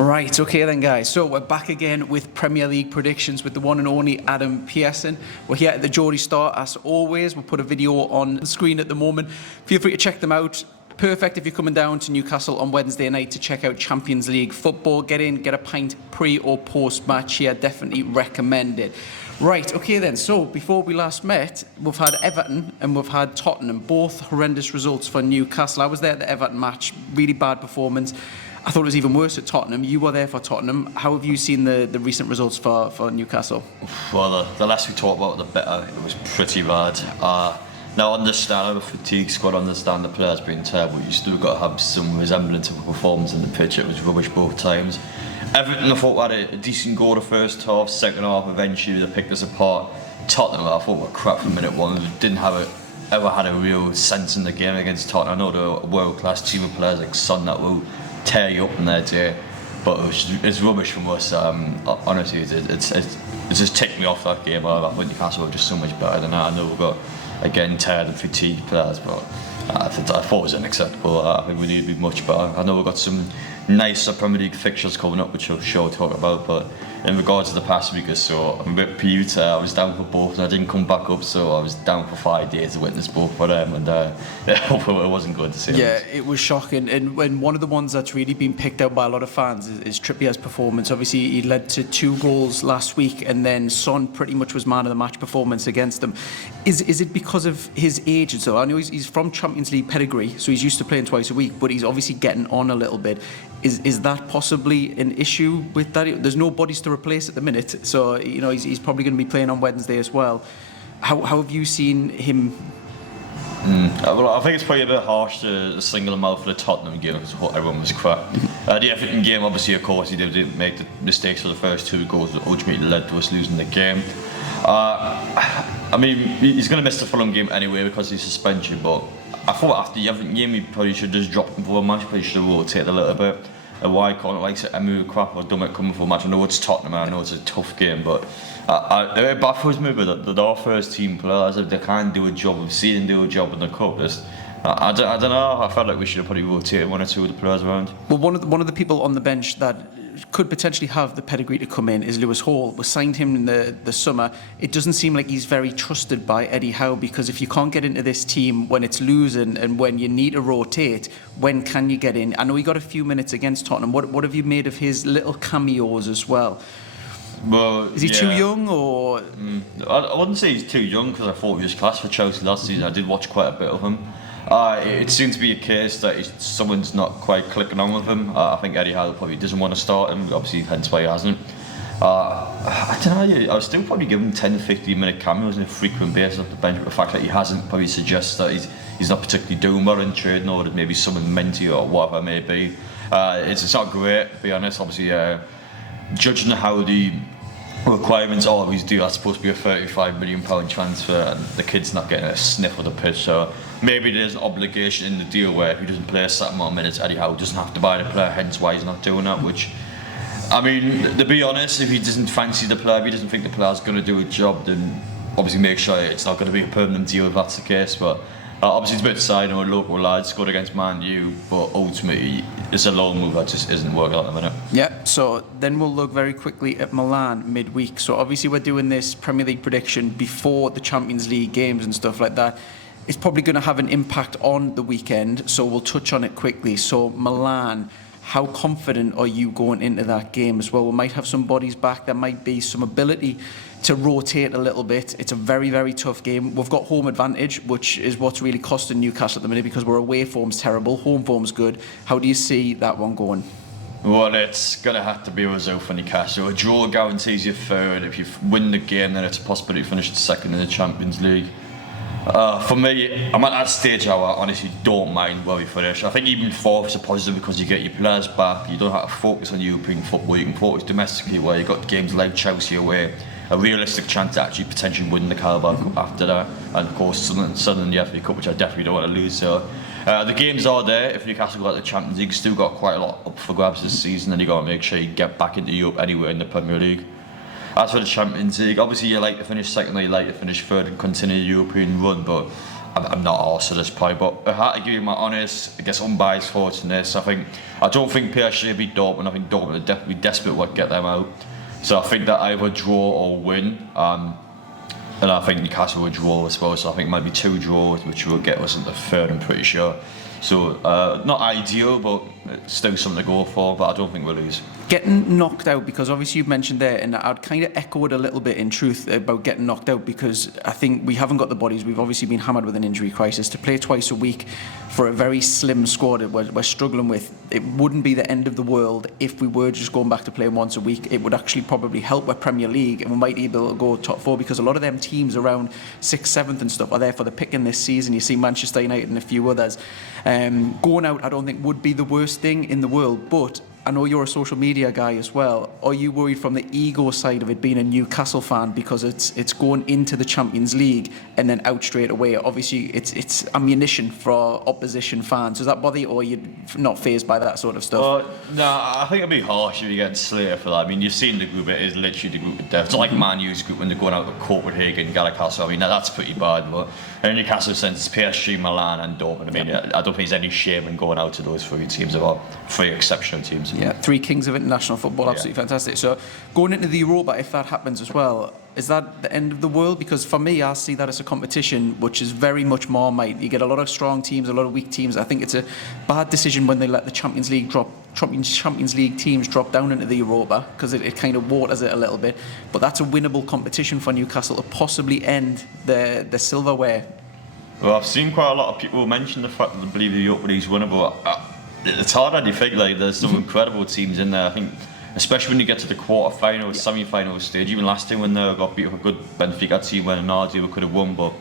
Right, okay then guys, so we're back again with Premier League predictions with the one and only Adam Pearson. We're here at the Geordie Star as always. We'll put a video on the screen at the moment. Feel free to check them out. Perfect if you're coming down to Newcastle on Wednesday night to check out Champions League football. Get in, get a pint pre or post match here, definitely recommend it. Right, okay then, so before we last met, we've had Everton and we've had Tottenham, both horrendous results for Newcastle. I was there at the Everton match, really bad performance. I thought it was even worse at Tottenham. You were there for Tottenham. How have you seen the recent results for Newcastle? Well, the less we talk about, the better. It was pretty bad. Now, understand the fatigue squad, understand the players being terrible. You still got to have some resemblance of a performance in the pitch. It was rubbish both times. Everton, I thought, had a decent goal the first half. Second half, eventually they picked us apart. Tottenham, I thought, were crap from minute one. They didn't ever had a real sense in the game against Tottenham. I know they're a world-class team of players like Son that will tear you up in their day, but it's rubbish from us. Honestly, it's just ticked me off that game. I think Newcastle were just so much better than that. I know we've got, again, tired and fatigued players, but I thought it was unacceptable. I think we need to be much better. I know we've got some nicer Premier League fixtures coming up, which I'm sure we'll talk about, but in regards to the past week or so, I'm a bit peeved. I was down for both and I didn't come back up, so I was down for 5 days to witness both for them, and it wasn't good to see. Yeah, it was shocking, and when one of the ones that's really been picked out by a lot of fans is Trippier's performance. Obviously, he led to 2 goals last week, and then Son pretty much was man of the match performance against them. Is it because of his age and so? I know he's from Champions League pedigree, so he's used to playing twice a week, but he's obviously getting on a little bit. Is that possibly an issue with that? There's no bodies to replace at the minute, so he's probably going to be playing on Wednesday as well. How have you seen him? Well, I think it's probably a bit harsh to single him out for the Tottenham game because everyone was crap. The Everton game, obviously, of course, he didn't make the mistakes for the first 2 goals that ultimately led to us losing the game. I mean, he's going to miss the Fulham game anyway because of his suspension, but I thought after the Everton game, he probably should have just dropped him for a match, probably should have rotated a little bit. Why can't it like Emu crap or Dummett coming for a match? I know it's Tottenham, I know it's a tough game, but it baffles me that our first team players, if they can't do a job, we've seen them do a job in the cup. I don't know, I felt like we should have probably rotated 1 or 2 of the players around. Well, one of the people on the bench that could potentially have the pedigree to come in is Lewis Hall. We signed him in the summer. It doesn't seem like he's very trusted by Eddie Howe, because if you can't get into this team when it's losing and when you need to rotate, when can you get in? I know he got a few minutes against Tottenham. What have you made of his little cameos as well? Well, is he too young, or? I wouldn't say he's too young, because I thought he was class for Chelsea last season. I did watch quite a bit of him. It seems to be a case that someone's not quite clicking on with him. I think Eddie Howe probably doesn't want to start him, obviously, hence why he hasn't. I don't know, I was still probably giving him 10 to 15 minute cameos on a frequent basis off the bench, but the fact that he hasn't probably suggests that he's not particularly doing well in training, or that maybe someone meant to, or whatever it may be. It's not great, to be honest. Obviously, judging how the requirements always do, that's supposed to be a £35 million transfer, and the kid's not getting a sniff of the pitch, so maybe there's an obligation in the deal where if he doesn't play a certain amount of minutes, Eddie Howe doesn't have to buy the player, hence why he's not doing that. Which, I mean, to be honest, if he doesn't fancy the player, if he doesn't think the player's going to do a job, then obviously make sure it's not going to be a permanent deal if that's the case. But obviously it's a bit sad, a local lad scored against Man U, but ultimately it's a loan move that just isn't working out at the minute. Yeah, so then we'll look very quickly at Milan midweek. So obviously we're doing this Premier League prediction before the Champions League games and stuff like that. It's probably going to have an impact on the weekend, so we'll touch on it quickly. So Milan, how confident are you going into that game as well? We might have some bodies back. There might be some ability to rotate a little bit. It's a very, very tough game. We've got home advantage, which is what's really costing Newcastle at the minute, because our away form's terrible, home form's good. How do you see that one going? Well, it's going to have to be a result for Newcastle. A draw guarantees you third. If you win the game, then it's a possibility to finish second in the Champions League. For me, I'm at that stage how I honestly don't mind where we finish. I think even fourth is a positive because you get your players back. You don't have to focus on European football. You can focus domestically, where you've got games like Chelsea away, a realistic chance to actually potentially win the Carabao Cup after that, and of course Sunderland the FA Cup, which I definitely don't want to lose. So the games are there. If Newcastle got the Champions League, still got quite a lot up for grabs this season, and you got to make sure you get back into Europe anywhere in the Premier League. As for the Champions League, obviously you like to finish second, or you like to finish third and continue the European run, but I'm not arsed at this point, but I had to give you my honest, I guess, unbiased thoughts on this. I don't think PSG beat Dortmund. I think Dortmund would definitely be desperate to get them out. So I think that either draw or win. And I think Newcastle would draw as well. So I think it might be 2 draws, which will get us into third, I'm pretty sure. So not ideal, but still something to go for. But I don't think we'll lose. Getting knocked out, because obviously you've mentioned there, and I'd kind of echoed a little bit in truth about getting knocked out, because I think we haven't got the bodies. We've obviously been hammered with an injury crisis. To play twice a week for a very slim squad that we're struggling with, it wouldn't be the end of the world if we were just going back to playing once a week. It would actually probably help with Premier League, and we might be able to go top 4, because a lot of them teams around 6th, 7th and stuff are there for the picking this season. You see Manchester United and a few others. Going out, I don't think would be the worst thing in the world, but I know you're a social media guy as well. Are you worried from the ego side of it, being a Newcastle fan, because it's going into the Champions League and then out straight away? Obviously, it's ammunition for opposition fans. Does that bother you, or are you not fazed by that sort of stuff? Well, no, I think it'd be harsh if you get slated for that. I mean, you've seen the group; it is literally the group of death. It's like Man U's group when they're going out with Copenhagen, Galatasaray. I mean, that's pretty bad. But in Newcastle sense, it's PSG, Milan, and Dortmund. I mean, I don't think there's any shame in going out to those 3 teams. There are 3 exceptional teams. Yeah, 3 kings of international football, absolutely fantastic. So going into the Europa, if that happens as well, is that the end of the world? Because for me, I see that as a competition which is very much Marmite. You get a lot of strong teams, a lot of weak teams. I think it's a bad decision when they let the Champions League teams drop down into the Europa, because it kind of waters it a little bit. But that's a winnable competition for Newcastle to possibly end the silverware. Well, I've seen quite a lot of people mention the fact that they believe the Europa League's winnable. It's hard how you think, like, there's some incredible teams in there. I think, especially when you get to the quarter-final, semi-final stage. Even last time when they got beat up a good Benfica team when Nardi could have won, but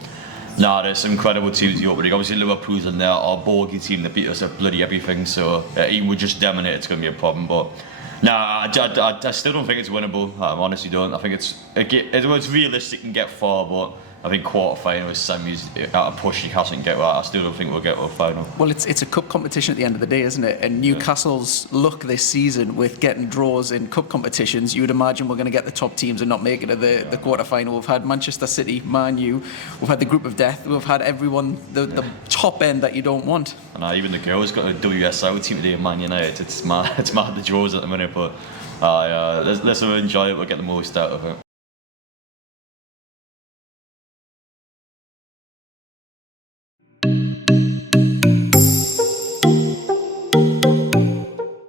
there's some incredible teams in the Europa League. Obviously Liverpool's in there, our Borgie team that beat us at bloody everything, so even with just dominate, it's going to be a problem. But I still don't think it's winnable. I honestly don't. I think it was realistic and get far, but I think quarter-finals, semis, at a push Newcastle can get that. I still don't think we'll get to a final. Well, it's a cup competition at the end of the day, isn't it? And Newcastle's luck this season with getting draws in cup competitions, you would imagine we're going to get the top teams and not make it to the quarter-final. We've had Manchester City, Man U, we've had the group of death, we've had everyone, the top end that you don't want. And even the girls got a WSL team today in Man United. It's mad the draws at the minute, but let's enjoy it, we'll get the most out of it.